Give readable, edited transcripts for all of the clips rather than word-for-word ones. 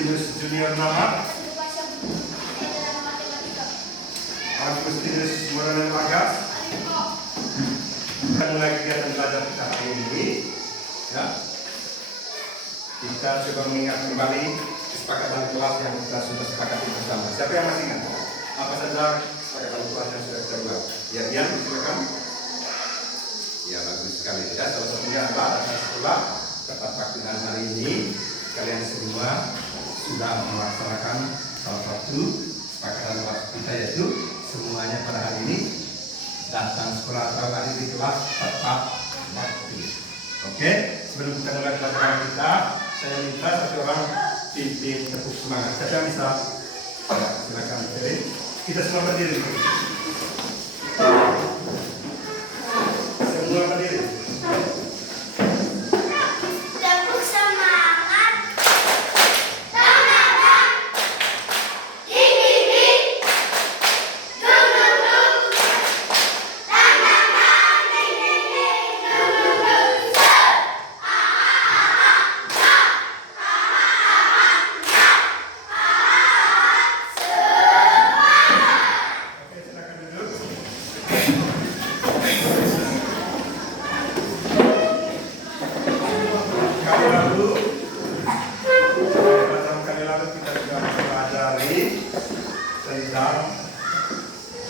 Agustinus Junior nama Agustinus Moronel Magas. Kita mulai kegiatan belajar kita hari ini, ya. Kita coba mengingat kembali kesepakatan kelas yang kita sudah sepakati bersama. Siapa yang masih ingat? Apa saja kesepakatan kelas yang sudah kita buat? Ya, Ian, silakan. Ya, bagus sekali. Ya, salah satunya adalah atas sekolah tepat waktu dan hari ini kalian semua sudah melaksanakan salah satu kesepakatan kelas kita, yaitu semuanya pada hari ini datang sekolah atau hadir di kelas tepat waktu. Oke, sebelum kita mulai pelajaran kita, saya minta satu orang pimpin tepuk semangat. Siapa yang bisa? Ya, silakan berdiri. Kita semua berdiri. Semua berdiri.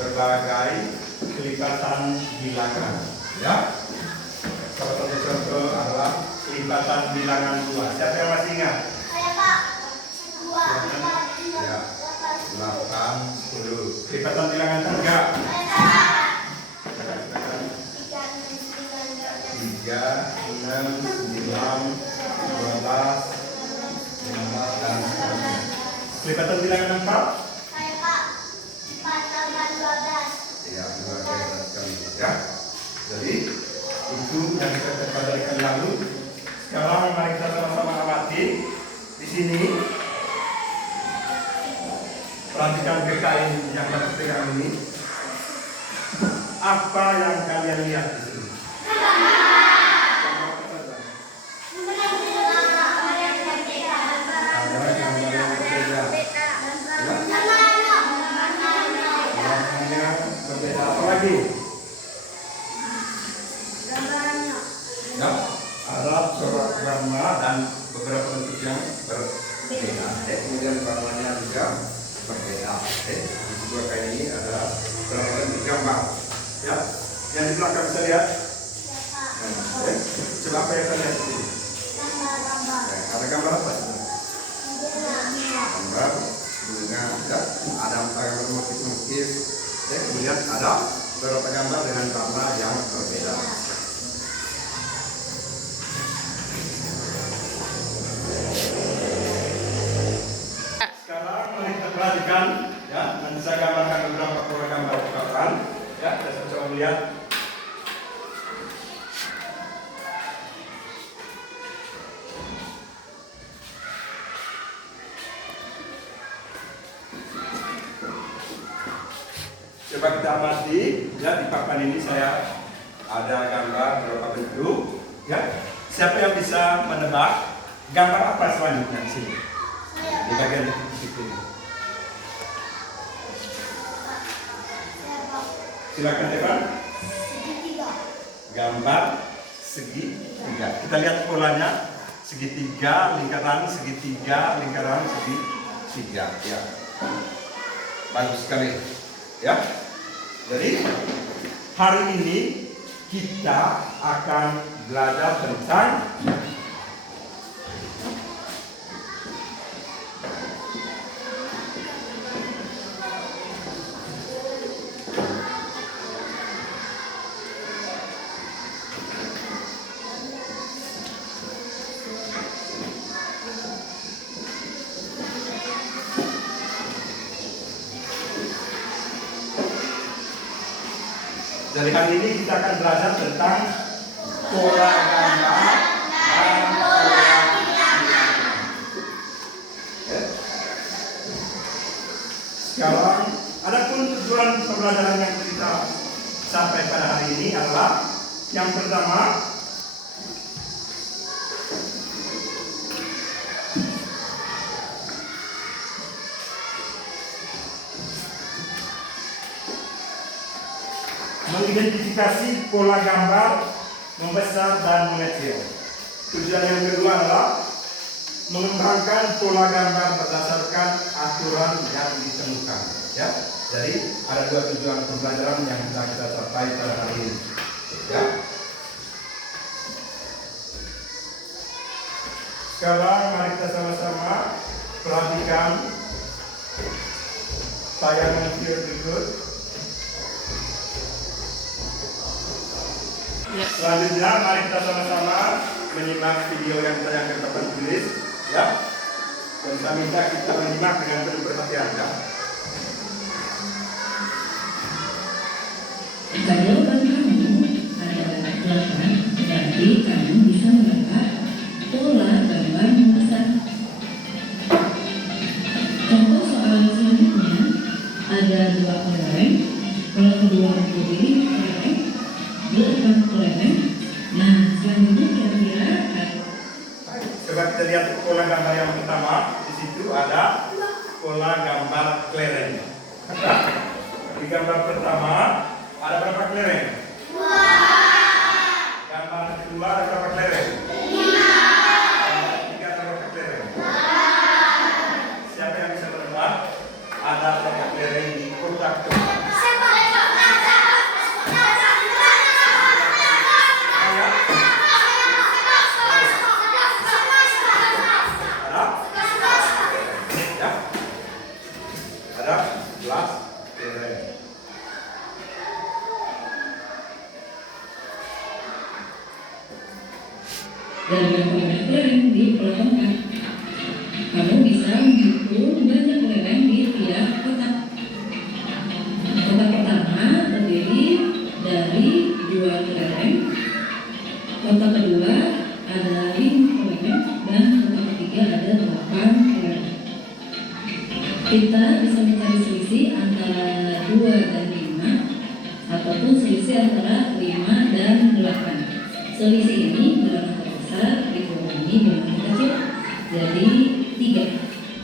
Berbagai kelipatan bilangan, ya. Salah satu contoh adalah kelipatan bilangan 2. Siapa yang masih ingat? Saya, Pak. 2, ya, 8, 10. Kelipatan bilangan 3. 3, 6, 9, 12, 15 dan seterusnya. Kelipatan bilangan 4. Ya, jadi itu yang kita pelajari lalu. Sekarang mari kita sama-sama amati di sini. Perhatikan BKN yang dapat pegang ini. Apa yang kalian lihat di sini? Berbeda. Apa lagi? Ya, ada corak gambar dan beberapa bentuk yang berbeda. Kemudian warnanya juga berbeda. Di dua kain ini ada beberapa bentuk gambar. Ya, yang di belakang bisa lihat. Coba apa yang kita lihat di sini? Ada gambar apa? Gambar bunga. Ya, ada gambar motif-motif. Kemudian ada beberapa gambar dengan warna yang berbeda. Perhatikan, ya, nanti saya gambarkan beberapa pola gambar ucapan, ya, saya coba melihat. Coba kita amati, ya, di papan ini saya ada gambar beberapa bentuk, ya. Siapa yang bisa menebak gambar apa selanjutnya di sini? Di bagian situ. Silakan Evan. Segitiga. Gambar segitiga. Kita lihat polanya. Segitiga, lingkaran, segitiga, lingkaran, segitiga. Ya. Bagus sekali. Ya. Jadi hari ini kita akan belajar tentang Jadi hari ini kita akan belajar tentang pola gambar dan pola bilangan. Sekarang, adapun tujuan pembelajaran yang kita sampai pada hari ini adalah yang pertama, Bantu identifikasi pola gambar membesar dan mengecil. Tujuan yang kedua adalah mengembangkan pola gambar berdasarkan aturan yang ditemukan. Ya, jadi ada dua tujuan pembelajaran yang kita capai pada hari ini. Ya. Sekarang mari kita sama-sama perhatikan tayangan video berikut. Selanjutnya mari kita sama-sama menyimak video yang ditayangkan papan tulis, ya. Dan saya minta kita menyimak dengan penuh perhatian, ya. Kalau bagi kamu ada 8, berarti kamu bisa mendapat pola gambar membesar. Contoh soal selanjutnya ada 2 kelereng. Kalau kedua berdiri kelereng, 8 kelereng. Nah, selanjutnya kira-kira Coba kita lihat pola gambar yang pertama. Di situ ada pola gambar kelereng. Di gambar pertama ada berapa kelereng? 2. Gambar kedua ada berapa kelereng? 5. Gambar ketiga ada berapa kelereng? 8. Siapa yang bisa menebak ada berapa kelereng di kotak kedua? Ada 11 kelereng. dari gambar kelereng di kelompok. Kamu bisa menghitung banyak kelereng di tiap kotak. Kotak pertama terdiri dari 2 kelereng. Kotak kedua ada 5 kelereng dan kotak ketiga ada 8 kelereng. Kita bisa mencari selisih antara 2 dan 5 ataupun selisih antara 5 dan 8. Selisih ini bilangan terbesar dikurangi bilangan kecil jadi 3.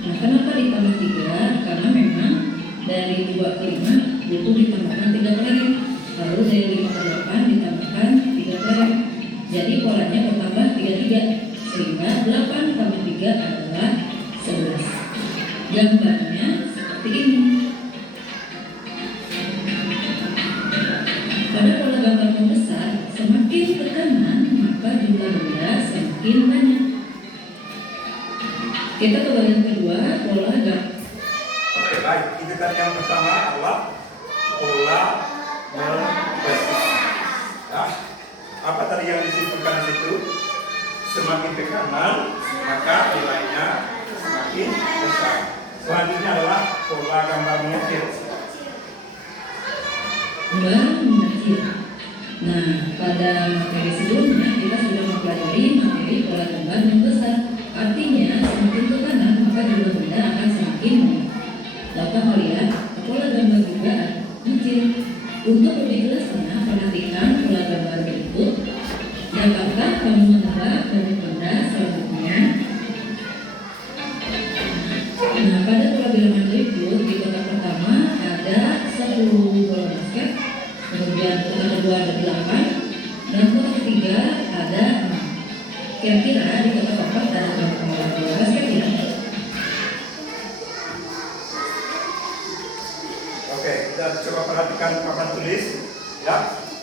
Nah, kenapa ditambah 3? Karena memang dari 2 ke 5 butuh ditambahkan 3 kelereng. Lalu dari 5 ke 8 ditambahkan 3 kelereng. Jadi polanya bertambah 33 sehingga 8 tambah 3 adalah 11. Gambarnya seperti ini. Pada pola gambar membesar, semakin tekanan maka jumlah benda semakin banyak. Kita ke bagian kedua, pola gambar. Oke, baik. Itu tadi yang pertama adalah pola membesar. Ya. Apa tadi yang disimpulkan di situ? Semakin tekanan maka nilainya semakin besar. Selanjutnya adalah pola gambar mengecil. Mengecil. Nah, pada materi sebelumnya kita sudah mempelajari materi pola gambar membesar. Artinya semakin tekanan maka jumlah benda akan semakin banyak. Dapat melihat pola gambar juga mengecil. Untuk lebih jelasnya perhatikan pola gambar berikut. Dapatkah kamu menebak bentuk benda selanjutnya? Nah, pada pola bilangan berikut di kotak pertama ada 10 bola basket, kemudian kotak kedua ada 8, dan kotak ketiga ada 6. Kira-kira di kotak keempat ada berapa bola basket ya? Oke, kita coba perhatikan papan tulis. Ya,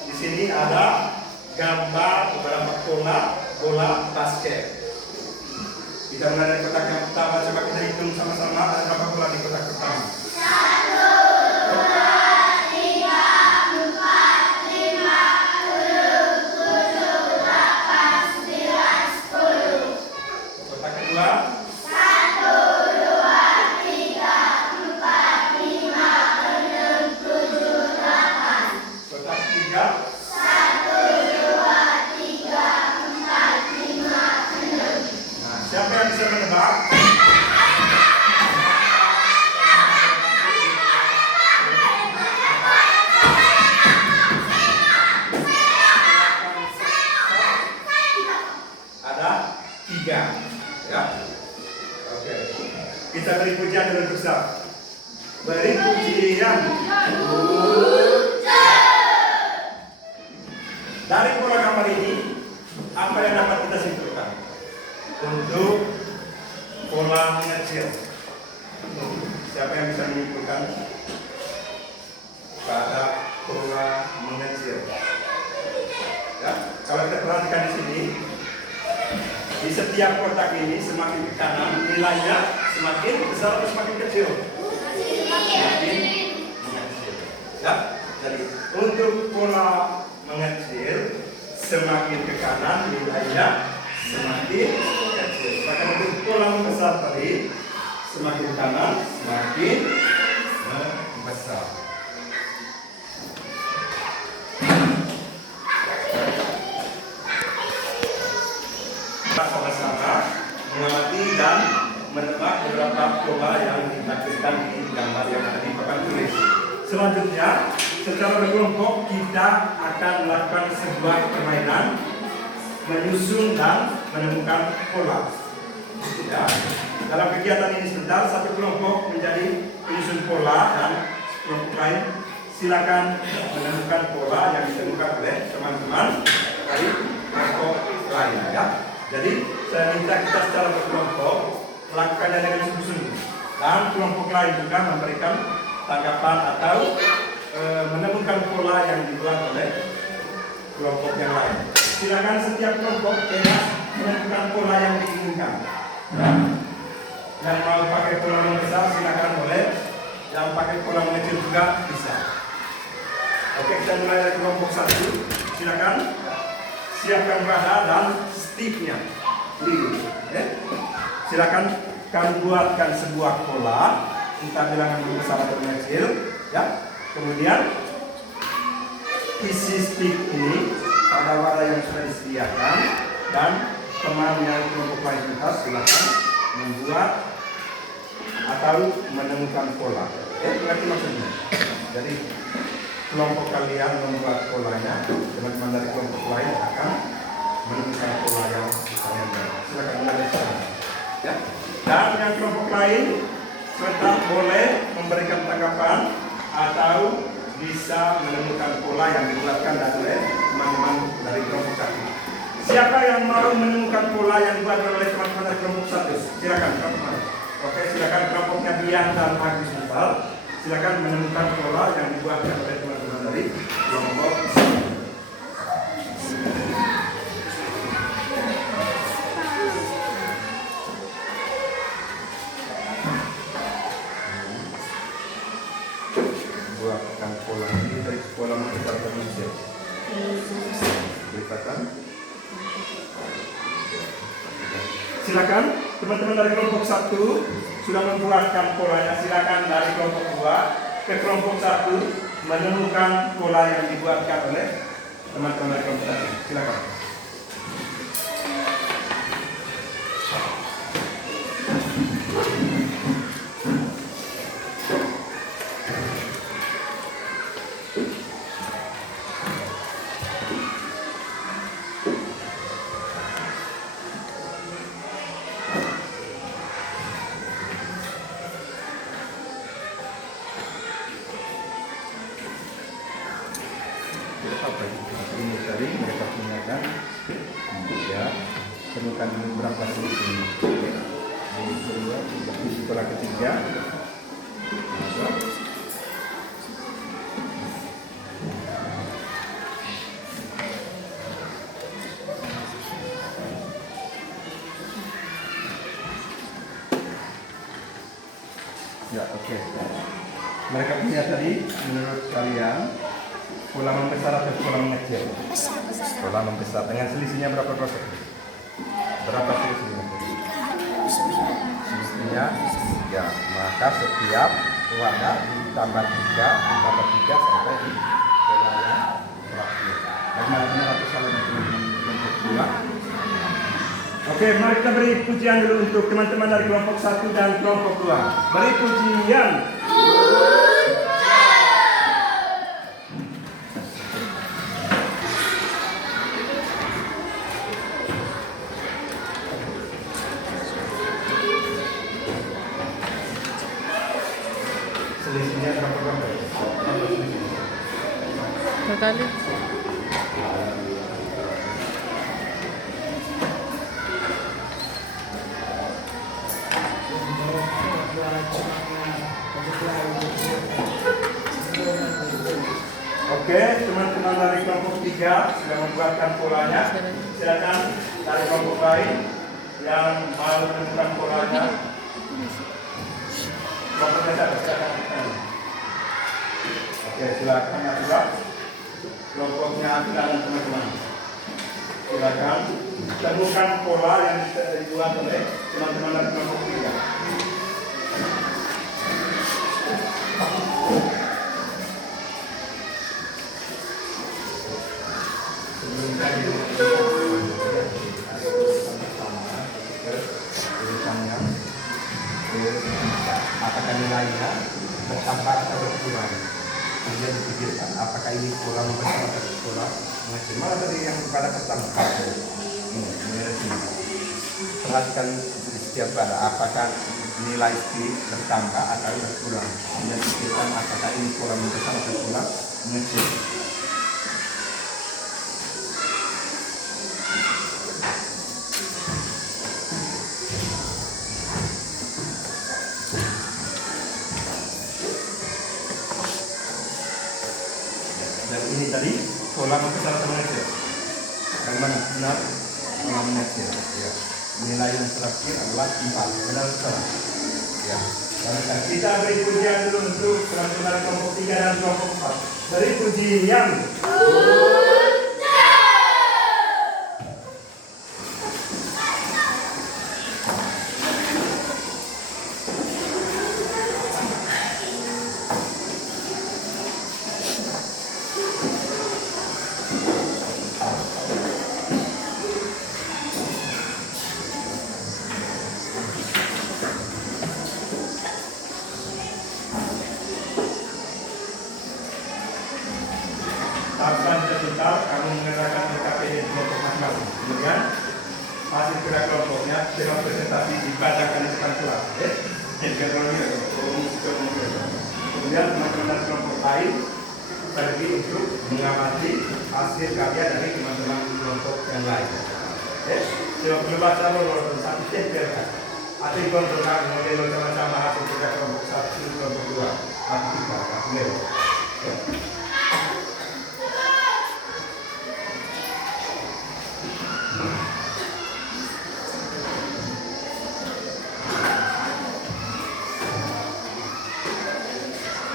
di sini ada gambar beberapa bola basket. Kita mulai dari kotak yang pertama. Coba kita hitung sama-sama ada berapa bola di kotak pertama. 1, 2, 3, 4, 5, 6, 7, 8, 9, 10. Kotak kedua. 1, 2, 3, 4, 5, 6, 7, 8. Kotak ketiga. 1, 2, 3, 4, 5, 6. Nah, siapa yang bisa menebak? Ada 3. Ya. Oke. Kita beri pujian dulu besar. Beri pujian. Dari pola gambar ini, apa yang dapat kita simpulkan? Untuk pola mengecil. Siapa yang bisa menyimpulkan pada pola mengecil? Ya, kalau kita perhatikan di sini, di setiap kotak ini semakin ke kanan nilainya semakin besar atau semakin kecil? Semakin mengecil. Ya, jadi untuk pola mengecil semakin ke kanan nilainya semakin kecil. Maka untuk pola membesar tadi semakin kanan semakin membesar. Kita sama-sama mengamati dan menebak beberapa pola yang ditampilkan di gambar yang ada di papan tulis. Selanjutnya, secara berkelompok kita akan melakukan sebuah permainan menyusun dan menemukan pola. Ya. Dalam kegiatan ini sebentar, satu kelompok menjadi penyusun pola dan kelompok lain silakan menemukan pola yang ditemukan oleh teman-teman dari kelompok lain. Ya. Jadi saya minta kita secara berkelompok melakukannya dengan sungguh-sungguh dan kelompok lain juga memberikan tanggapan atau menemukan pola yang dibuat oleh kelompok yang lain. Silakan setiap kelompok menemukan pola yang diinginkan. Yang mau pakai pola yang besar silakan boleh, yang pakai pola yang kecil juga bisa. Oke, kita mulai dari kelompok 1. Silakan siapkan wadah dan sticknya. Silakan kami buatkan sebuah pola, entah bilangan besar atau kecil, ya. Kemudian isi stick ini pada wadah yang sudah disediakan dan teman yang kelompok lain kita silakan membuat atau menemukan pola. Berarti maksudnya. Jadi kelompok kalian membuat polanya, teman-teman dari kelompok lain akan menemukan pola yang kalian buat. Silakan mulai sekarang. Ya. Dan yang kelompok lain tetap boleh memberikan tanggapan atau bisa menemukan pola yang dibuatkan oleh teman-teman dari kelompok 1. Siapa yang mau menemukan pola yang dibuat oleh teman-teman dari kelompok 1? Silakan teman-teman. Oke, silakan kelompoknya Dian dan Agus Nipal. Silakan menemukan pola yang dibuatkan oleh teman-teman dari kelompok 1. Buatkan pola ini dari pola mengucap manusia. Kelihatan? Silakan teman-teman dari kelompok 1 sudah membuatkan polanya. Silakan dari kelompok 2 ke kelompok 1 menemukan pola yang dibuatkan oleh teman-teman dari kelompok 1. Silakan. Ini tadi mereka punyakan ya, temukan beberapa solusi. Ini kedua, di pola ketiga. Ya, oke. Mereka punya tadi menurut kalian pola membesar atau pola mengecil? Pola membesar. Dengan selisihnya berapa persen? Berapa selisihnya? Selisihnya 3. Maka setiap wadah ditambah 3 sampai di pola yang terakhir. Bagaimana penerapan saling kelompok 2? Oke, mari kita beri pujian dulu untuk teman-teman dari kelompok 1 dan kelompok 2. Beri pujian. Selisihnya berapa? Berkali. Oke, teman-teman dari kelompok 3 sudah membuatkan polanya. Silakan dari kelompok lain yang mau menentukan polanya. Kelompoknya siapa? Silakan. Oke, silakan Atila. Kelompoknya Atila dan teman-teman. Silakan temukan pola yang dibuat oleh teman-teman dari kelompok 3. Apakah nilainya bertambah atau berkurang? Kemudian dipikirkan apakah ini pola membesar atau pola mengecil. Mana tadi yang pada pertama? Perhatikan di setiap pada apakah nilai speed bertambah atau berkurang. Kemudian dipikirkan apakah ini pola membesar atau pola mengecil. Dan ini tadi pola membesar atau mengecil. Yang mana benar? Pola mengecil. Ya. Nilai yang terakhir adalah 4. Benar salah. Ya. Dan kita beri pujian dulu untuk teman-teman kelompok 3 dan kelompok 4. Beri pujian. Tahap selanjutnya kamu mengerjakan LKPD di kelompok masing-masing. Kemudian hasil gerak kelompoknya dengan presentasi dibacakan di depan kelas. Kemudian teman-teman kelompok lain pergi untuk mengamati hasil karya dari teman-teman kelompok yang lain. Coba perlu baca dulu satu biarkan. Hasil kontrol model sama-sama hasil kerja kelompok 1, kelompok 2, atau 3,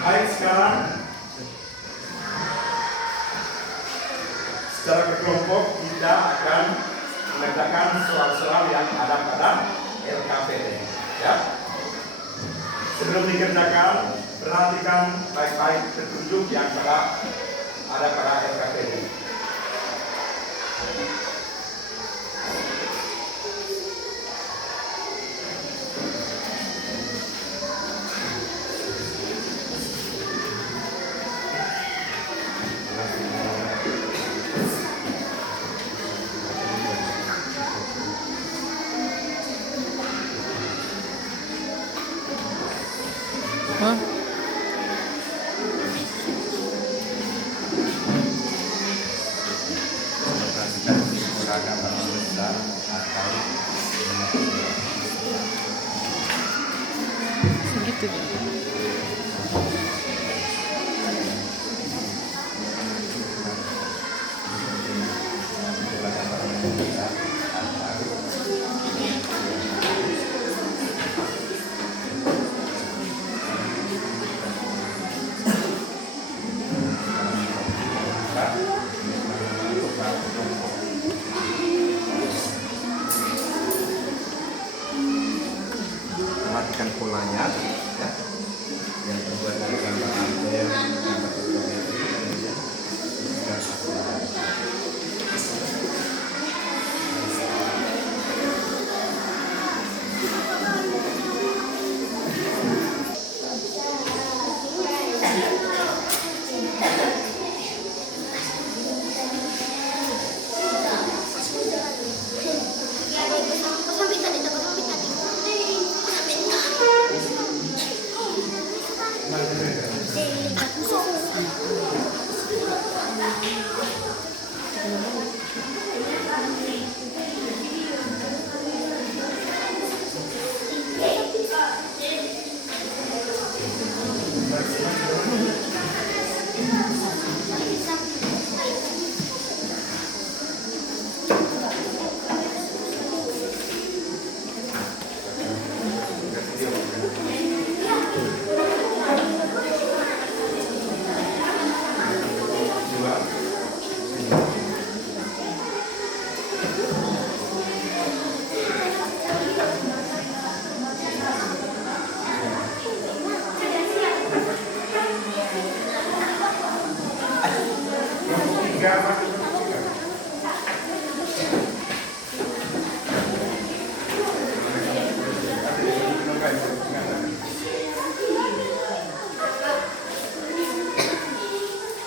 baik, sekarang secara berkelompok kita akan mengerjakan soal-soal yang ada pada LKPD. Ya. Sebelum dikerjakan, perhatikan baik-baik petunjuk yang ada pada LKPD. Segitu. Perhatikan polanya, ya. Yang terbuat dari gambar ampere, gambar geometri, kemudian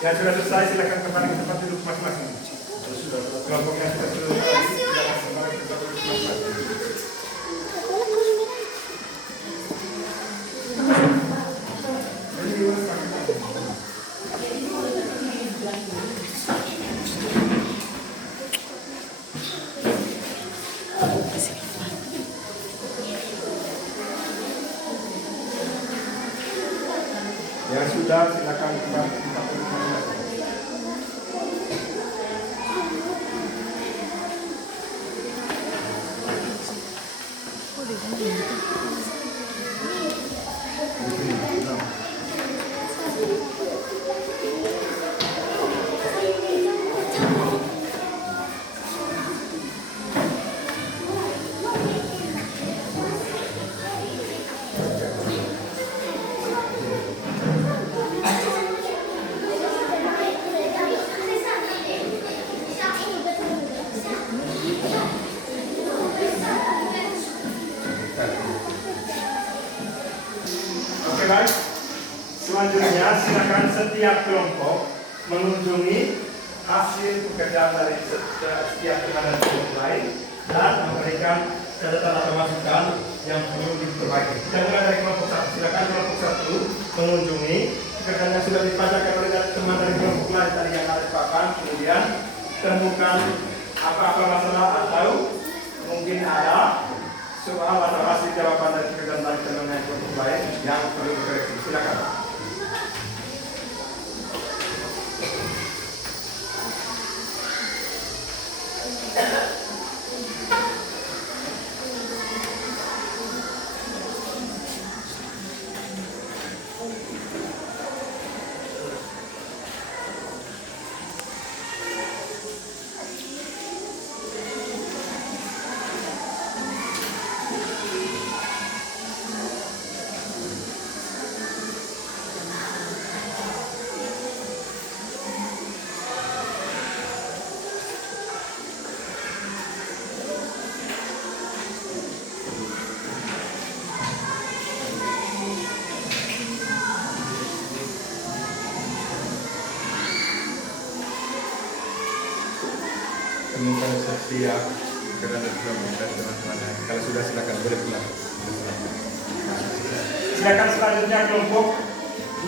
Yang sudah selesai silakan kembali ke tempat duduk masing-masing. Kelompok yang sudah selesai silakan kembali ke tempat duduk masing-masing. Yang sudah silakan kembali ke tempat duduk masing-masing. Oke baik, selanjutnya silakan setiap kelompok mengunjungi hasil pekerjaan dari setiap teman kelompok lain dan memberikan catatan atau masukan yang perlu diperbaiki. Kita mulai dari kelompok satu. Silakan kelompok satu mengunjungi pekerjaan yang sudah dipajakan oleh teman dari kelompok lain tadi yang ada di papan. Kemudian temukan apa-apa masalah atau mungkin ada soal atau hasil jawaban dari pekerjaan dari teman dari kelompok lain yang perlu dikoreksi. Silakan. Temukan setiap pekerjaan dari kelompok dan teman-teman. Kalau sudah silakan boleh pulang. Silakan selanjutnya kelompok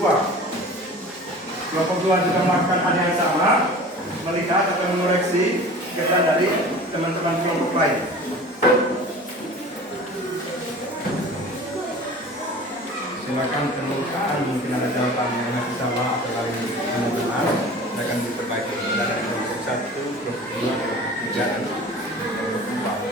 2. Kelompok 2 juga melakukan hal yang sama, melihat atau mengoreksi pekerjaan dari teman-teman kelompok lain. Silakan temukan, mungkin ada jawaban yang masih salah atau lain teman-teman akan diperbaiki. Dari kelompok 1, kelompok 2, kelompok 3, dan kelompok 4.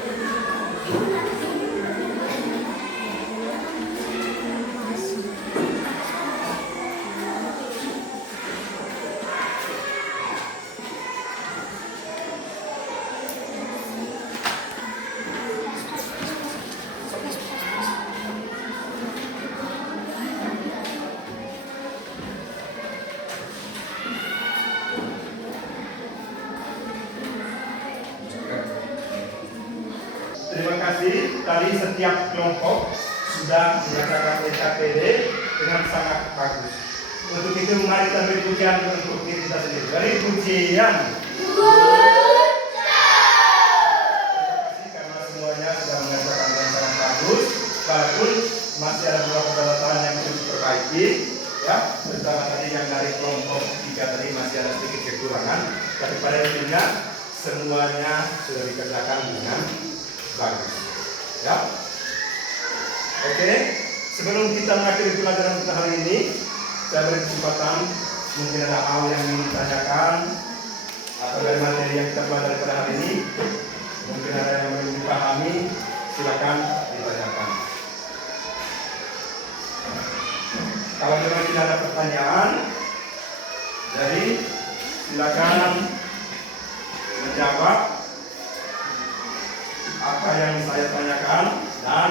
Terima kasih. Tadi setiap kelompok sudah menyatakan SKPD dengan sangat bagus. Untuk itu mari kita beri pujian untuk diri kita sendiri. Beri pujian. Terima kasih karena semuanya sudah mengerjakan dengan sangat bagus. Walaupun masih ada beberapa catatan yang perlu diperbaiki, ya, terutama tadi yang dari kelompok 3 tadi masih ada sedikit kekurangan. Tapi pada intinya semuanya sudah dikerjakan dengan bagus, ya. Oke, sebelum kita mengakhiri pelajaran kita hari ini, saya beri kesempatan mungkin ada hal yang ingin ditanyakan atau dari materi yang kita pelajari pada hari ini, mungkin ada yang belum dipahami, silakan ditanyakan. Kalau memang tidak ada pertanyaan, jadi silakan menjawab apa yang saya tanyakan dan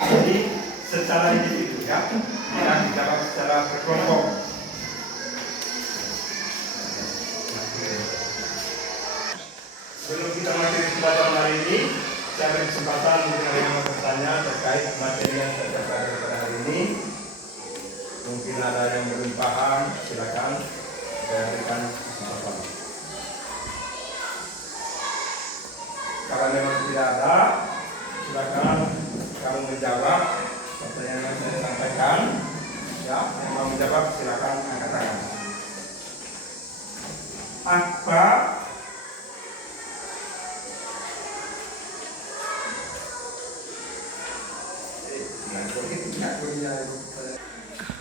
ini secara individu, ya, tidak dijawab secara berkelompok. Sebelum kita mengakhiri pelajaran hari ini, saya beri kesempatan mungkin ada yang mau bertanya terkait materi yang saya pelajari pada hari ini. Mungkin ada yang belum paham, silakan Saya berikan kesempatan. Kalau memang tidak ada, silakan kamu menjawab pertanyaan yang saya sampaikan. Ya, yang mau menjawab silakan angkat tangan. Apa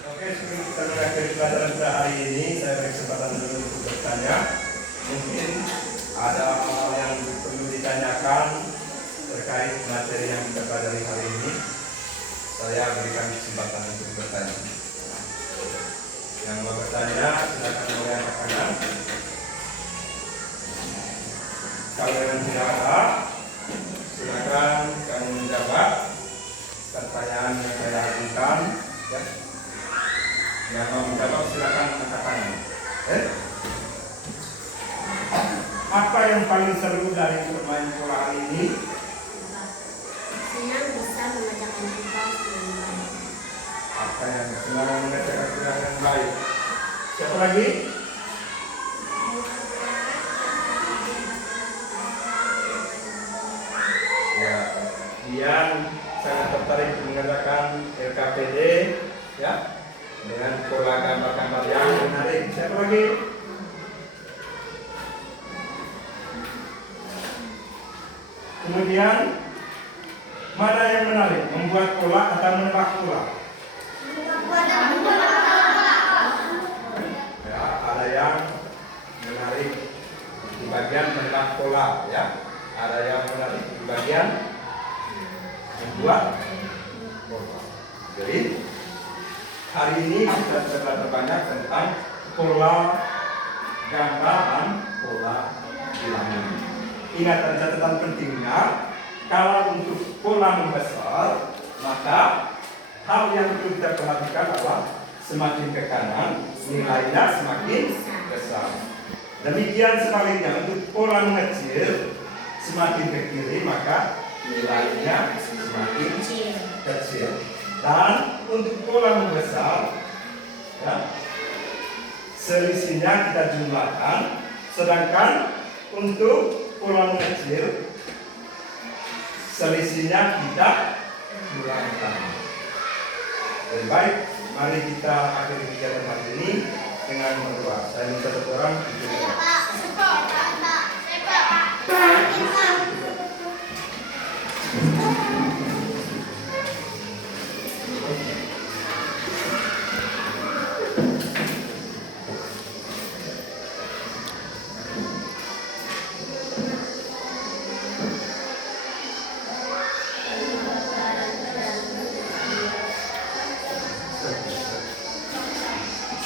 Oke, sebelum kita mengakhiri pelajaran kita hari ini, saya beri kesempatan dulu untuk bertanya. Mungkin ada hal yang perlu ditanyakan terkait materi yang kita pelajari hari ini. Saya berikan kesempatan untuk bertanya. Yang mau bertanya, silakan mengangkat tangan. Kalau yang tidak ada, silakan kamu menjawab pertanyaan yang saya ajukan. Ya. Yang mau menjawab silakan angkat tangan. Apa yang paling seru dari bermain bola hari ini? Senang bisa mengerjakan tugas dengan baik. Apa yang senang mengerjakan tugas dengan baik? Siapa lagi? Ya, Dian sangat tertarik mengerjakan LKPD, ya, dengan pola gambar-gambar yang menarik. Siapa lagi? Kemudian mana yang menarik? Membuat pola atau menebak pola? Ya, ada yang menarik di bagian menebak pola, ya. Ada yang menarik di bagian membuat pola. Jadi hari ini kita belajar banyak tentang pola gambaran, pola bilangan. Ingat dan catatan pentingnya, kalau untuk pola membesar, maka hal yang perlu kita perhatikan adalah semakin ke kanan, nilainya semakin besar. Demikian sebaliknya, untuk pola mengecil, semakin ke kiri, maka nilainya semakin kecil. Dan untuk pola membesar, ya, selisihnya kita jumlahkan, sedangkan untuk pola mengecil, selisihnya kita kurangkan. Lebih baik, mari kita akhiri kegiatan hari ini dengan berdoa. Saya minta orang untuk berdoa.